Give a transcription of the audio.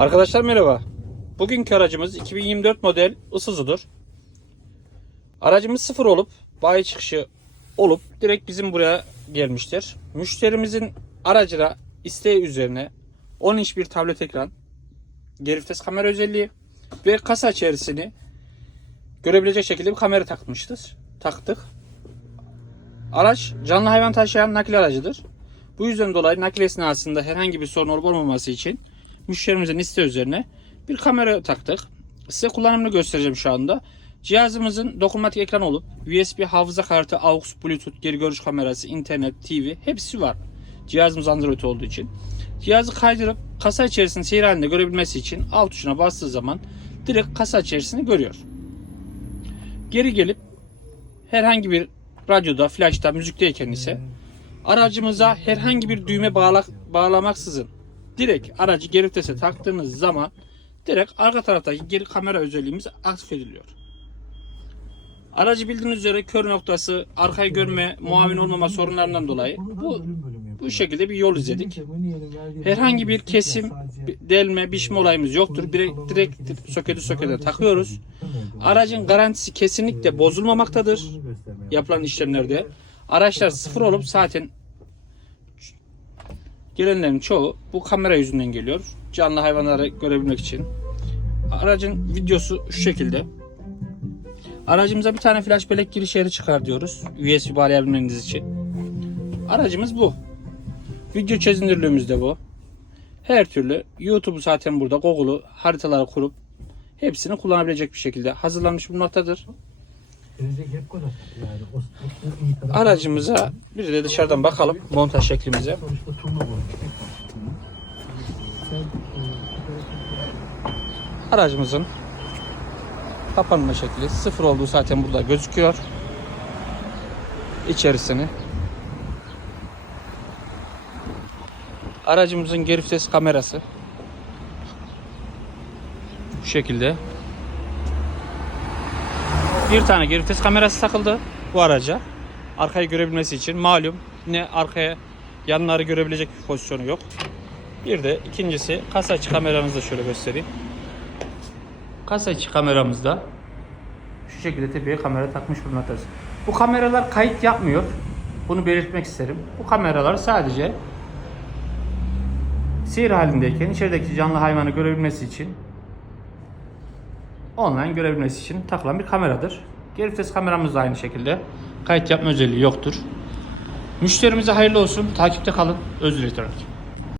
Arkadaşlar merhaba. Bugünkü aracımız 2024 model Isuzu'dur. Aracımız sıfır olup bayi çıkışı olup direkt bizim buraya gelmiştir. Müşterimizin aracına isteği üzerine 10 inç bir tablet ekran, geri vites kamera özelliği ve kasa içerisini görebilecek şekilde bir kamera takmıştır. Taktık. Araç canlı hayvan taşıyan nakil aracıdır. Bu yüzden dolayı nakil esnasında herhangi bir sorun olup olmaması için müşterimizin isteği üzerine bir kamera taktık. Size kullanımını göstereceğim şu anda. Cihazımızın dokunmatik ekran olup USB hafıza kartı, AUX, Bluetooth, geri görüş kamerası, internet, TV hepsi var. Cihazımız Android olduğu için. Cihazı kaydırıp kasa içerisini seyir halinde görebilmesi için alt tuşuna bastığı zaman direkt kasa içerisini görüyor. Geri gelip herhangi bir radyoda, flash'ta, müzikteyken ise aracımıza herhangi bir düğme bağla, bağlamaksızın direkt aracı geri vitese taktığınız zaman direkt arka taraftaki geri kamera özelliğimiz aktif ediliyor. Aracı bildiğiniz üzere kör noktası, arkayı görme, muavin olmama sorunlarından dolayı bu bu şekilde bir yol izledik. Herhangi bir kesim, delme, biçme olayımız yoktur. Direkt, direkt soketi sokete takıyoruz. Aracın garantisi kesinlikle bozulmamaktadır yapılan işlemlerde. Araçlar sıfır olup zaten gelenlerin çoğu bu kamera yüzünden geliyor. Canlı hayvanları görebilmek için. Aracın videosu şu şekilde. Aracımıza bir tane flash bellek giriş yeri çıkar diyoruz. USB bağlayabilmeniz için. Aracımız bu. Video çözünürlüğümüz de bu. Her türlü YouTube'u zaten burada Google'u haritaları kurup hepsini kullanabilecek bir şekilde hazırlanmış bulunmaktadır. Aracımıza bir de dışarıdan bakalım montaj şeklimize. Bu. Aracımızın kapanma şekli sıfır olduğu zaten burada gözüküyor. İçerisini. Aracımızın geri vites kamerası. Bu şekilde. Bir tane geri vites kamerası takıldı bu araca. Arkayı görebilmesi için malum ne arkaya yanları görebilecek bir pozisyonu yok. Bir de ikincisi kasa açı kameramızı da şöyle göstereyim. Kasa içi kameramızda şu şekilde tepeye kamera takmış bulunmaktayız. Bu kameralar kayıt yapmıyor. Bunu belirtmek isterim. Bu kameralar sadece seyir halindeyken içerideki canlı hayvanı görebilmesi için online görebilmesi için takılan bir kameradır. Geri vites kameramız da aynı şekilde. Kayıt yapma özelliği yoktur. Müşterimize hayırlı olsun. Takipte kalın. Özür dilerim.